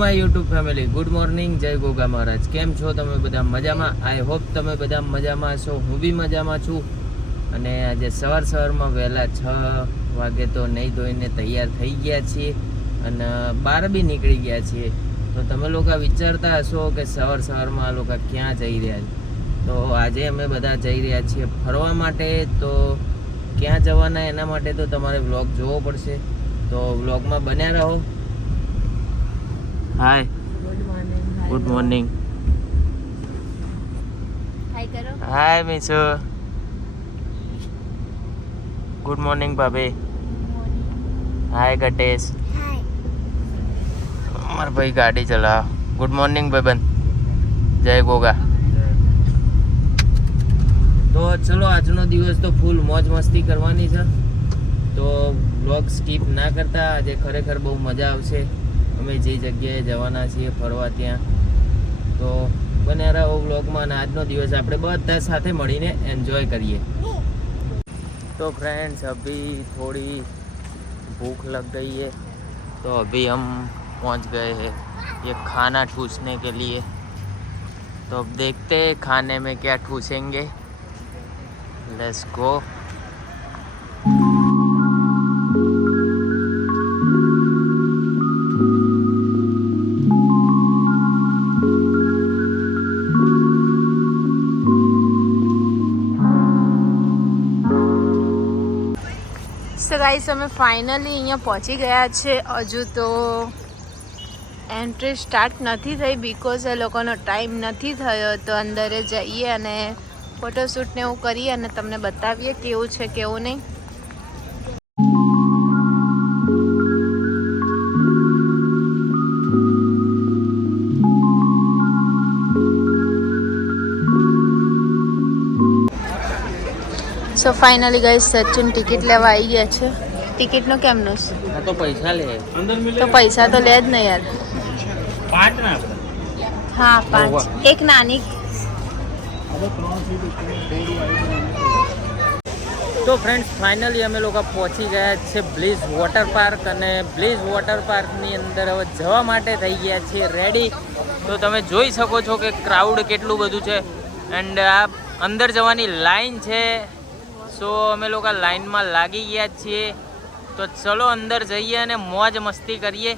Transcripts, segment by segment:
My YouTube family, good morning, જય ગોગા મહારાજ. કેમ છો તમે બધા? મજામાં? આઈ હોપ તમે બધા મજામાં છો. હું બી મજામાં છું. અને આજે સવારમાં વહેલા 6 વાગે તો નહીં ધોઈને તૈયાર થઈ ગયા છીએ અને બહાર બી નીકળી ગયા છીએ. તો તમે લોકો વિચારતા હશો કે સવારમાં આ લોકો ક્યાં જઈ રહ્યા છે. તો આજે અમે બધા જઈ રહ્યા છીએ ફરવા માટે. તો ક્યાં જવાના એના માટે તો તમારે વ્લોગ જોવો પડશે. તો વ્લોગમાં બન્યા રહો. હાય, ગુડ મોર્નિંગ. હાય કરો. હાય મીસુ. ગુડ મોર્નિંગ ભાભી. હાય ગટેશ. હાય. મારા ભાઈ ગાડી ચલાવ. ગુડ મોર્નિંગ ભાઈબંધ. જય ગોગા. તો ચલો, આજનો દિવસ તો ફૂલ મોજ મસ્તી કરવાની છે. તો વ્લોગ સ્કીપ ના કરતા. આજે ખરેખર બહુ મજા આવશે. અમે જે જગ્યાએ જવાના છીએ ફરવા ત્યાં. તો બને રહો વ્લોગમાં. અને આજનો દિવસ આપણે બધા સાથે મળીને એન્જોય કરીએ. तो फ्रेंड्स, अभी थोड़ी भूख लग गई है, तो अभी हम पहुंच गए हैं ये खाना ठूसने के लिए. तो अब देखते हैं खाने में क्या ठूसेंगे. Let's go. સો ગાઈસ, અમે ફાઇનલી અહીંયા પહોંચી ગયા છે. હજુ તો એન્ટ્રી સ્ટાર્ટ નથી થઈ બીકોઝ એ લોકોનો ટાઈમ નથી થયો. તો અંદરે જઈએ અને ફોટોશૂટને એવું કરીએ અને તમને બતાવીએ કેવું છે કેવું નહીં. So finally guys, Sachin ticket લેવા આવી ગયા છે. ટિકિટનો કેમનો છે? તો પૈસા લે. તો પૈસા તો લે જ ને યાર. 5 ના? હા, 5. એક નાની. તો ફ્રેન્ડ્સ, ફાઇનલી અમે લોકો પહોંચી ગયા છે બ્લીઝ વોટર પાર્ક. અને બ્લીઝ વોટર પાર્કની અંદર હવે જવા માટે થઈ ગયા છીએ રેડી. તો તમે જોઈ શકો છો કે ક્રાઉડ કેટલું બધું છે. એન્ડ આ અંદર જવાની લાઈન છે. સો અમે લોકો લાઈનમાં લાગી ગયા છીએ. તો ચલો અંદર જઈએ અને મોજ મસ્તી કરીએ.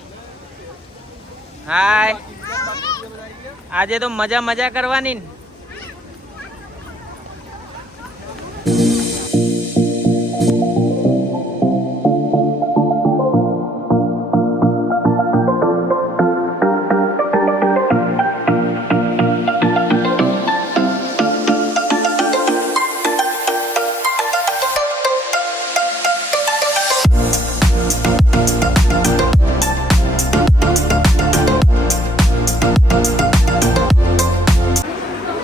હાય, આજે તો મજા કરવાની ને.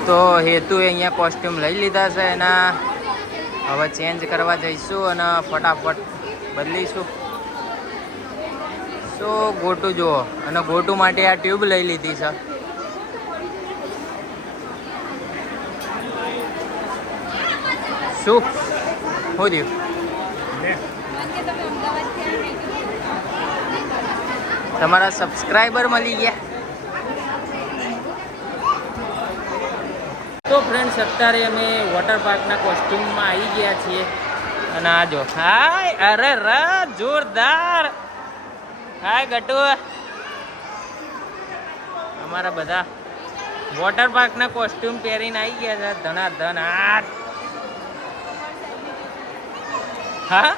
તો હેતુ અહીંયા કોસ્ટ્યુમ લઈ લીધા છે એના. હવે ચેન્જ કરવા જઈશું અને ફટાફટ બદલીશું. સો ગોટું જુઓ. અને ગોટું માટે આ ટ્યુબ લઈ લીધી છે. શું થયું? તમારા સબસ્ક્રાઈબર મળી ગયા. તો ફ્રેન્ડ્સ, અત્યારે અમે વોટર પાર્કના કોસ્ટ્યુમમાં આવી ગયા છીએ. અને આ જો, હાય, અરે રા, જોરદાર. હાય ગટુ. અમારા બધા વોટર પાર્કના કોસ્ટ્યુમ પહેરીને આવી ગયા છે ધનાધન. હા,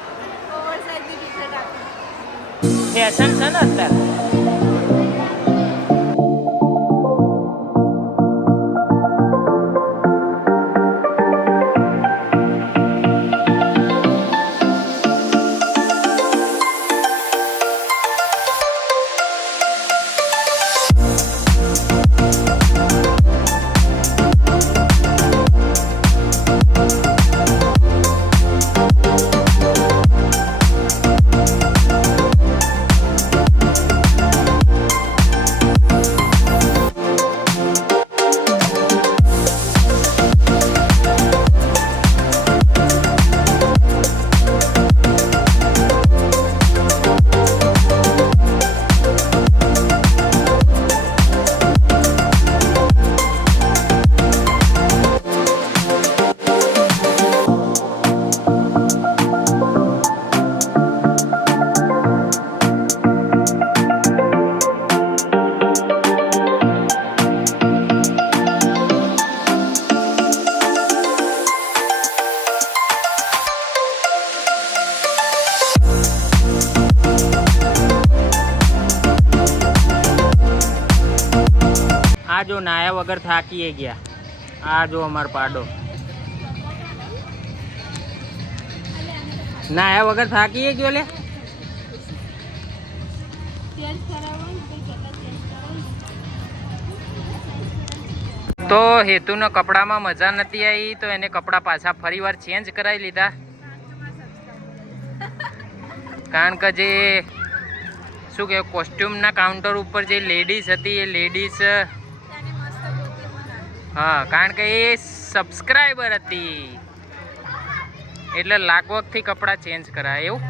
ફેશન છે ને અત્યારે. જો નાયા વગર થાકીએ ગયા. આ જો અમાર પાડો નાયા વગર થાકીએ ગયો લે. તો હેતુનો કપડામાં મજા નથી આવી તો એને કપડા પાછા ફરીવાર ચેન્જ કરાવી લીધા. કારણ કે જે શું કહેવાય કોસ્ટ્યુમના કાઉન્ટર ઉપર જે લેડીઝ હતી એ લેડીઝ હા કારણ કે એ સબસ્ક્રાઈબર હતી એટલે લાગવગથી કપડાં ચેન્જ કરાય એવું.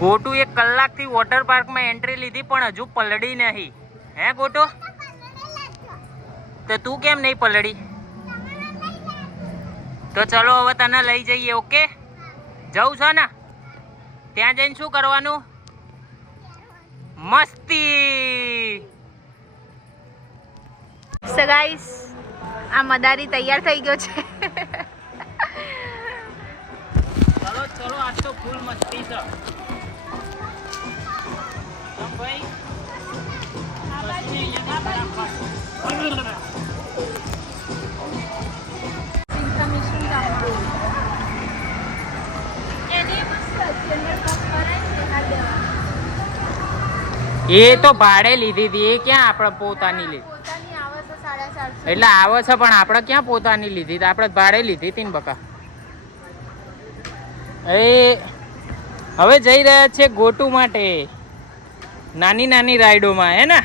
ગોટુ 1 કલાકથી વોટર પાર્કમાં એન્ટ્રી લીધી પણ હજુ પલળી નહીં. હે ગોટુ? તો તું કેમ નહીં પલળી? તો ચલો હવે તને લઈ જઈએ. ઓકે જવું છે ને? ત્યાં જઈને શું કરવાનું? મસ્તી. સો ગાઈસ આ મદારી તૈયાર થઈ ગયો છે. ચલો ચલો આજ તો ફૂલ મસ્તી છે. ભાઈ એ તો ભાડે લીધી હતી. એ ક્યાં આપણે પોતાની લીધી? એટલે આવે છે પણ આપણે ક્યાં પોતાની લીધી? આપણે ભાડે લીધી હતી ને બકા. એ હવે જઈ રહ્યા છે ગોટુ માટે નાની નાની રાઈડોમાં. હે ને?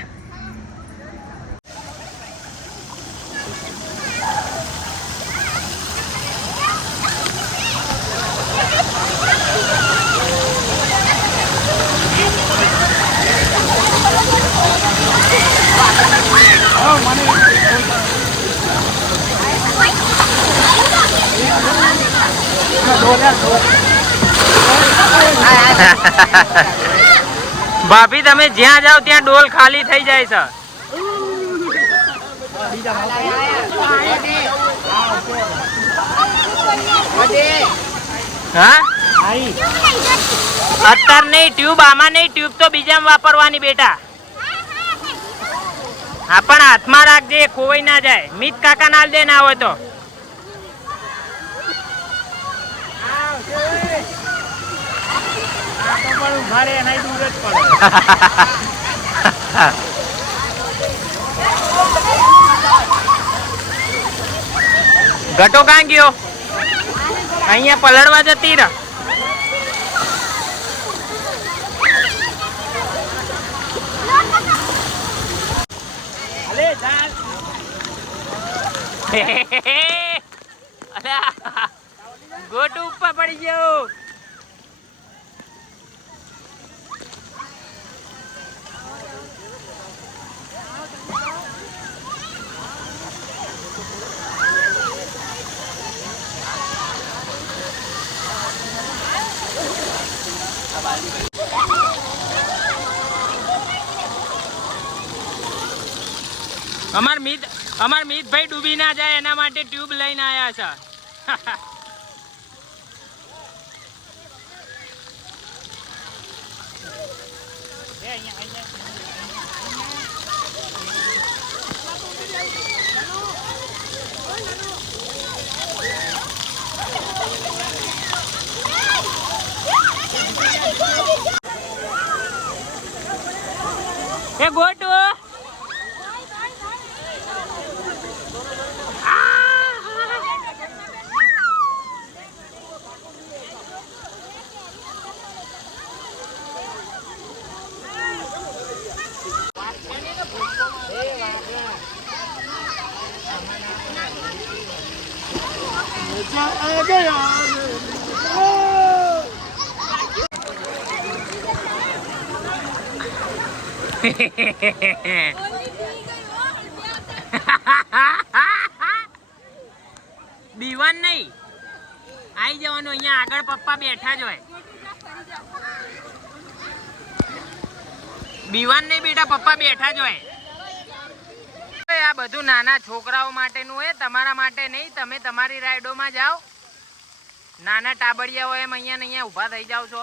ભાભી તમે જ્યાં જાઓ ત્યાં ડોલ ખાલી થઈ જાય છે. હા અત્યારે નહીં ટ્યુબ, આમાં નહીં ટ્યુબ તો બીજામાં વાપરવાની બેટા. હા પણ હાથમાં રાખજે ખોવાઈ ના જાય. મિત કાકા ના દે ના હોય તો. ઘટો કાં ગયો? અહીંયા પલળવા જતી રહ. ગોટુ ઉપર પડી ગયો. અમાર મિતભાઈ ડૂબી ના જાય એના માટે ટ્યુબ લઈને આયા છે. એ ગોટુ બીવાન નહીં આઈ જવાનું. અહીંયા આગળ પપ્પા બેઠા જ હોય. બીવાન નહીં બેટા, પપ્પા બેઠા જ હોય. આ બધું નાના છોકરાઓ માટેનું હોય, તમારા માટે નહીં. તમે તમારી રાઈડોમાં જાઓ. નાના ટાબડિયા હોય એમ અહીંયા ને અહીંયા ઊભા થઈ જાવ છો.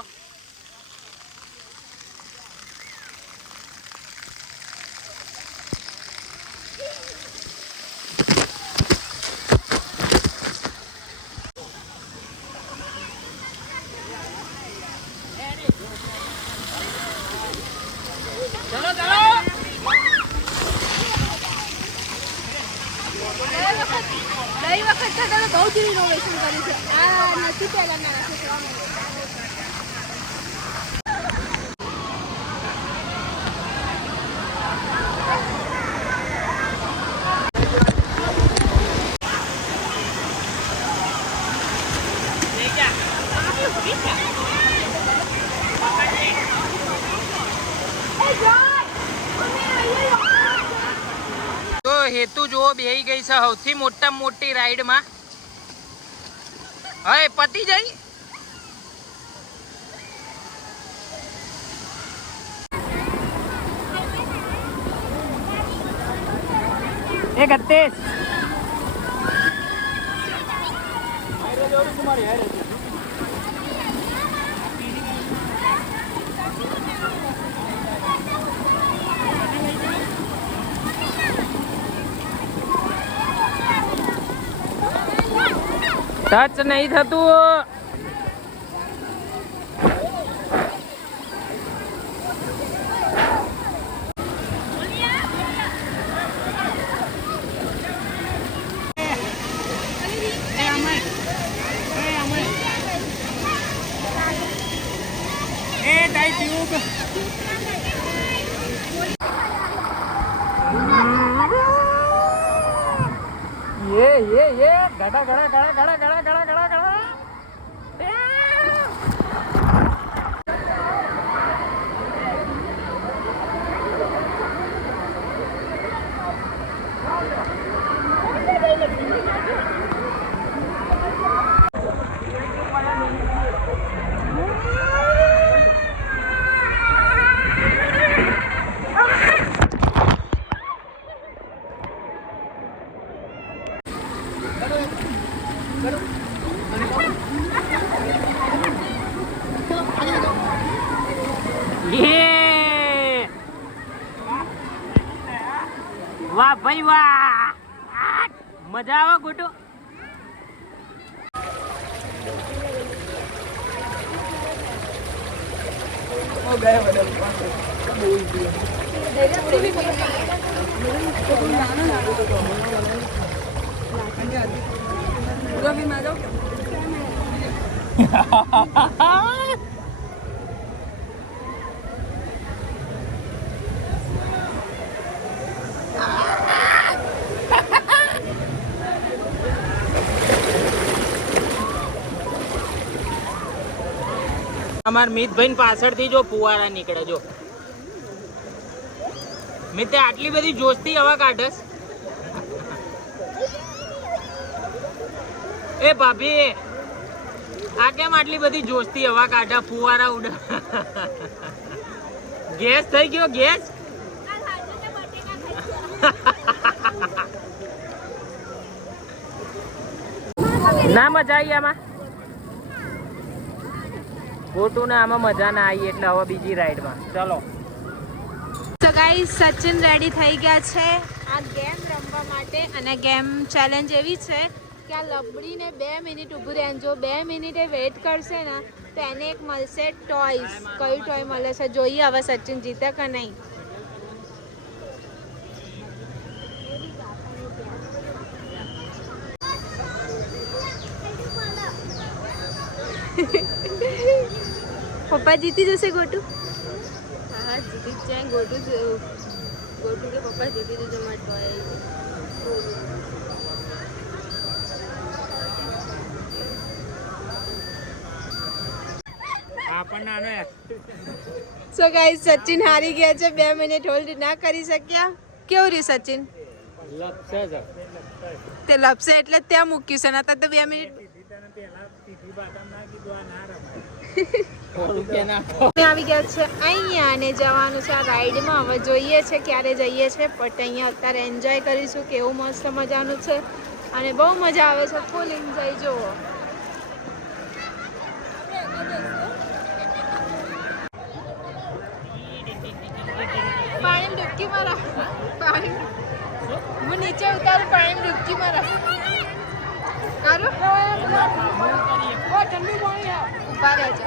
કરતા તમે બહુ જ રિનોવેશન કર્યું છે. આ નથી પહેલાના રાખે તો હેતુ જો બેહી ગઈ છે સૌથી મોટામાં મોટી રાઈડમાં. હવે પતી જાય. એક 31 ટચ નહીં થતું. ये गड़ा गड़ा गड़ा गड़ा गड़ा गड़ा गड़ा गड़ा. વાહ ભાઈ વાહ, મજા આવે ગોટો. અમાર મિતભાઈ પાછળથી જો ફુવારા નીકળે જો. મિત આટલી બધી જોશથી હવા કાઢસ. એ ભાભી આ કેમ આટલી બધી જોશથી હવા કાઢા ફુવારા ઉડ. ગેસ થઈ ગયો ગેસ. ના મજા આવી આમાં. ગોટું ને આમાં મજા ના આવી એટલે હવે બીજી રાઈડમાં ચલો. તો ગાઈસ સચિન રેડી થઈ ગયા છે આ ગેમ રમવા માટે. અને ગેમ ચેલેન્જ એવી છે કે આ લબડીને 2 મિનિટ ઊભું રહે. જો 2 મિનિટે વેઇટ કરશે ને તો એને એક મળશે ટોયસ. કયું ટોય મળે છે જોઈએ હવે સચિન જીતે કે નહીં. પપ્પા જીતી જશે ગોટુ? હા જીતી જ જાય. ગોટુ કે પપ્પા જીતી જશે મારે ટોય. સો ગાઈસ સચિન હારી ગયા છે. 2 મિનિટ હોલ્ડ ના કરી શક્યા. કેવું રહ્યું સચિન? તે લપસે એટલે ત્યાં મૂક્યું છે. નતા તો 2 મિનિટ આવી ગયા છે અહીંયા અને જવાનું છે આ રાઈડમાં. હવે જોઈએ છે ક્યારે જઈએ છે, બટ અહીંયા અત્યારે એન્જોય કરીશું. કેવું મસ્ત મજાનું છે અને બહુ મજા આવે છે. ફૂલ એન્જોય જુઓ. પાણી ડૂબકી મારો. પાણી હું નીચે ઉતારું, પાણી ડૂબકી મારો. કરું ઠંડુ પાણી ઉભા રહેજો.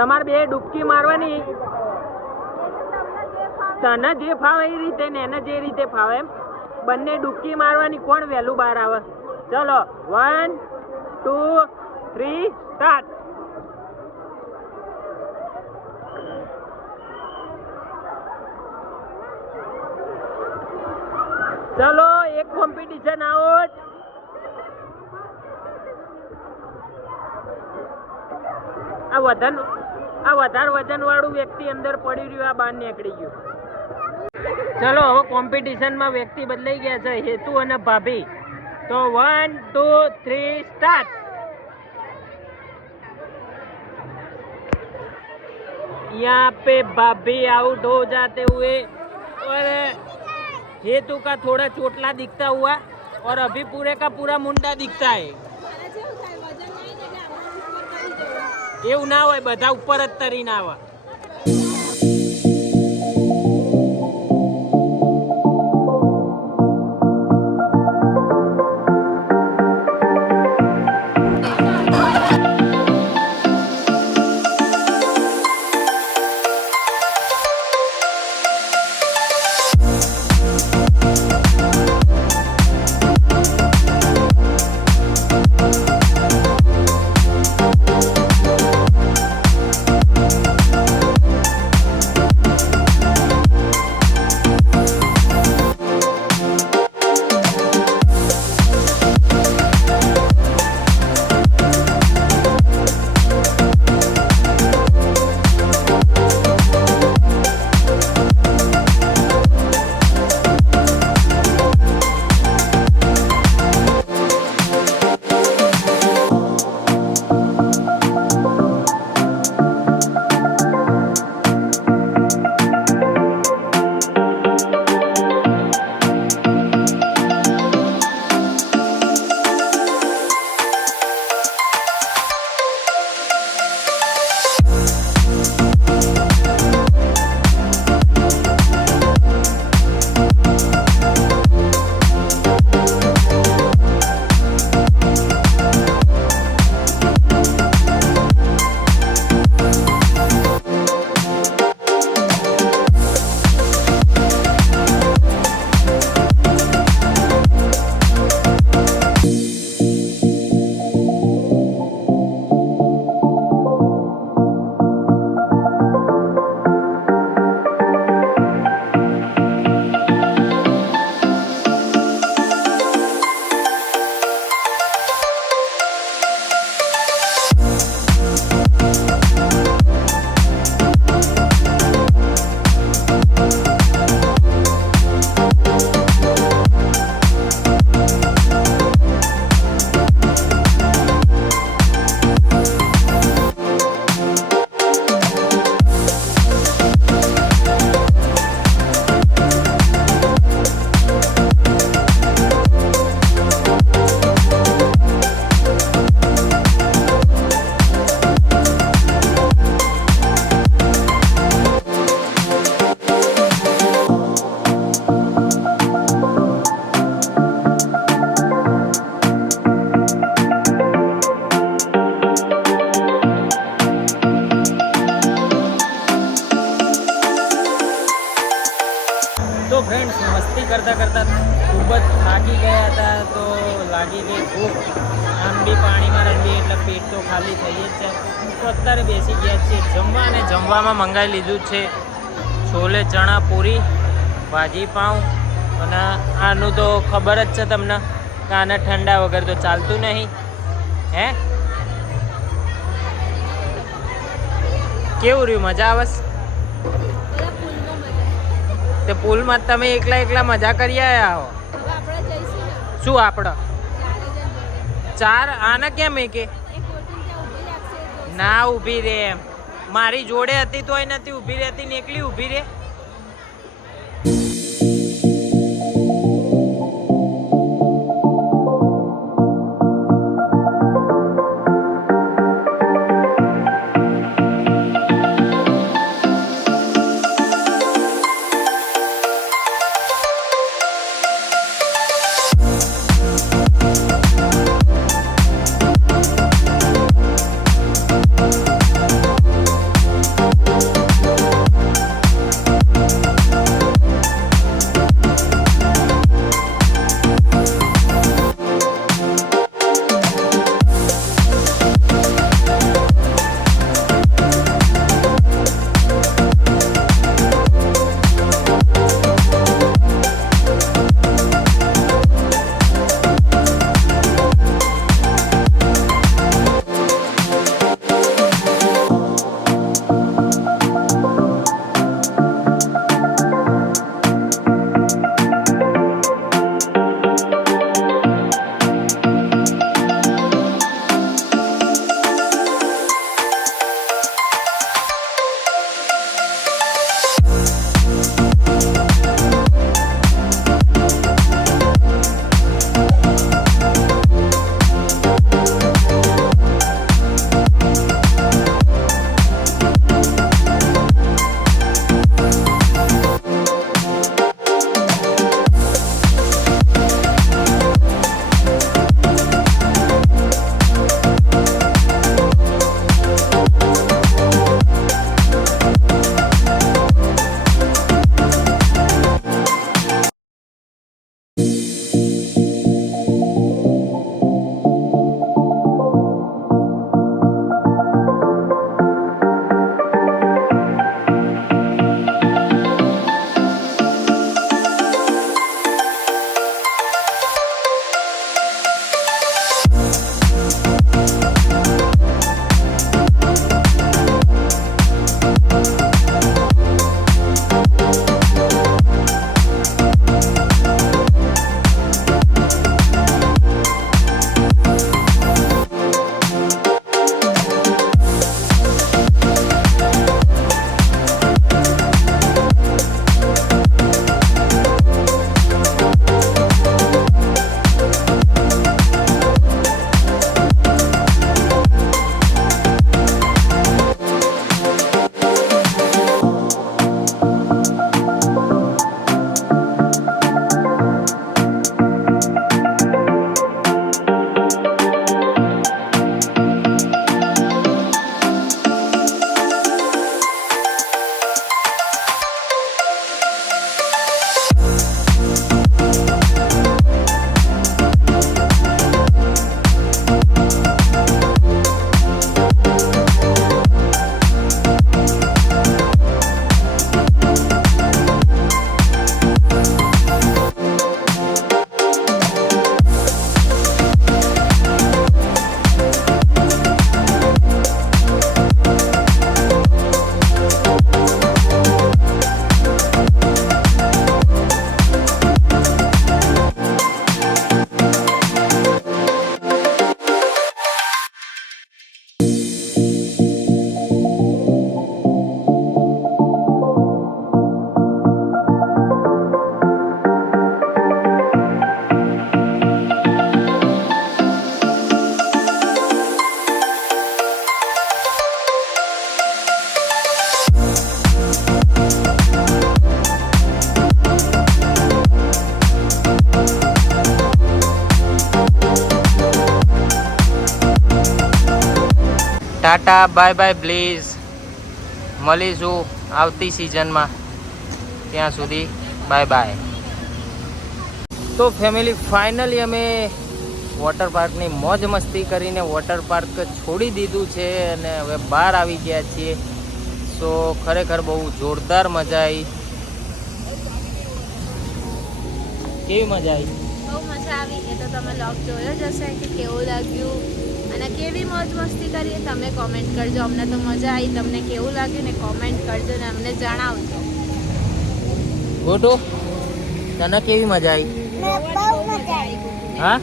તમારે બે ડૂબકી મારવાની, તને જે ફાવે એ રીતે ને એને જે રીતે ફાવે એમ બંને ડૂબકી મારવાની. કોણ વહેલું બહાર આવે? ચલો 1 2 3 સ્ટાર્ટ. ચલો એક કોમ્પિટિશન આઉટ. આ વધારે વજન વાળું વ્યક્તિ અંદર પડી રહ્યું, આ બહાર નીકળી ગયું. ચલો હવે કોમ્પિટિશનમાં વ્યક્તિ બદલાઈ ગયા છે, હેતુ અને ભાભી. તો 1 2 3 સ્ટાર્ટ. यहाँ पे भाभी आउट हो जाते हुए और हेतु का थोड़ा चोटला दिखता हुआ और अभी पूरे का पूरा मुंडा दिखता है. એવું ના હોય, બધા ઉપર જ તરીને આવે. ફ્રેન્ડ્સ મસ્તી કરતાં કરતાં ખૂબ જ થાકી ગયા હતા, તો લાગી ગઈ ભૂખ. આમ બી પાણીમાં રહીએ એટલે પેટ તો ખાલી થઈ જ છે. તો અત્યારે બેસી ગયા છીએ જમવા, અને જમવામાં મંગાવી લીધું છે છોલે ચણા પૂરી, ભાજી પાઉં. અને આનું તો ખબર જ છે તમને કે આને ઠંડા વગર તો ચાલતું નહીં. હે કેવું રહ્યું? મજા આવે? તે પુલમાં તમે એકલા મજા કરી આવ્યા હો. શું આપણે 4 આના કેમ કે ના ઊભી રે? એમ મારી જોડે હતી તોય નથી ઊભી રહેતી ને એકલી ઊભી રે. ટાટા બાય બાય પ્લીઝ, મળીશું આવતી સિઝનમાં, ત્યાં સુધી બાય બાય. તો ફેમિલી ફાઇનલી અમે વોટર પાર્કની મોજ મસ્તી કરીને વોટર પાર્ક છોડી દીધું છે અને હવે બહાર આવી ગયા છીએ. સો ખરેખર બહુ જોરદાર મજા આવી. કેવી મજા આવી? બહુ મજા આવી. એ તો તમે વ્લોગ જોયો જ હશે કે કેવું લાગ્યું અને કેવી મોજ મસ્તી કરીએ તમે કોમેન્ટ કરજો. અમને તો મજા આવી, તમને કેવું લાગ્યું ને કોમેન્ટ કરજો ને અમને જણાવજો. ગોટુ તને કેવી મજા આવી? હા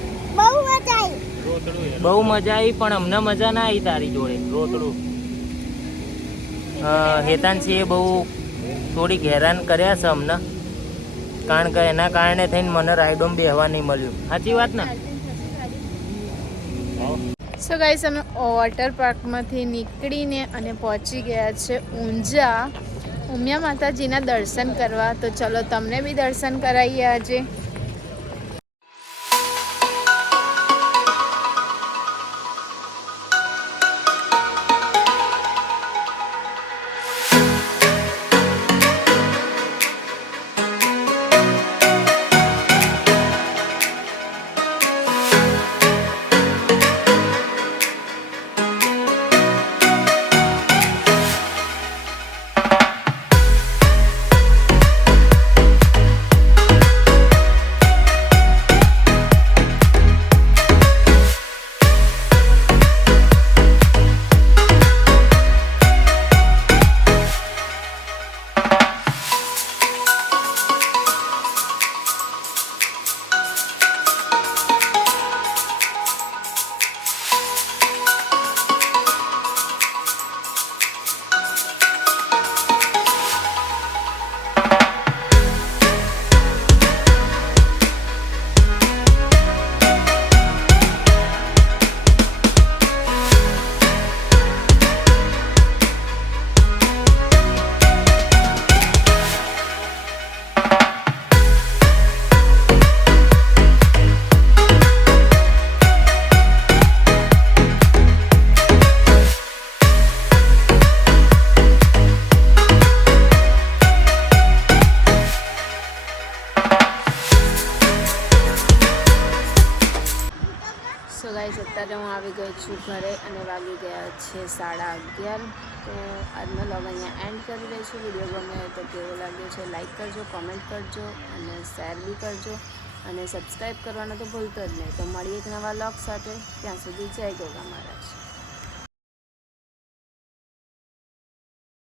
બહુ મજા આવી, પણ અમને મજા ના આવી તારી જોડે. રોતડું હેતાનસિંહે બહુ થોડીક હેરાન કર્યા છે અમને, કારણ કે એના કારણે થઈને મને રાઈડોમાં બેહવા નહીં મળ્યું. સાચી વાત ને? સો ગાઈસ અમે વોટર પાર્કમાંથી નીકળીને અને પહોંચી ગયા છે ઊંઝા ઉમિયા માતાજીના દર્શન કરવા. તો ચલો તમને બી દર્શન કરાવીએ આજે. સો ગાઈસ અત્યારે હું આવી ગઈ છું ઘરે અને વાગી ગયા છે 11:30. તો આજનો વ્લોગ અહીંયા એન્ડ કરી દઈશું. વિડીયો ગમે તો કેવો લાગ્યો છે લાઈક કરજો, કોમેન્ટ કરજો અને શેર બી કરજો અને સબસ્ક્રાઈબ કરવાનું તો ભૂલતો જ નહીં. તો મળીએ એક નવા વ્લોગ સાથે. ત્યાં સુધી જય ગોગા મહારાજ.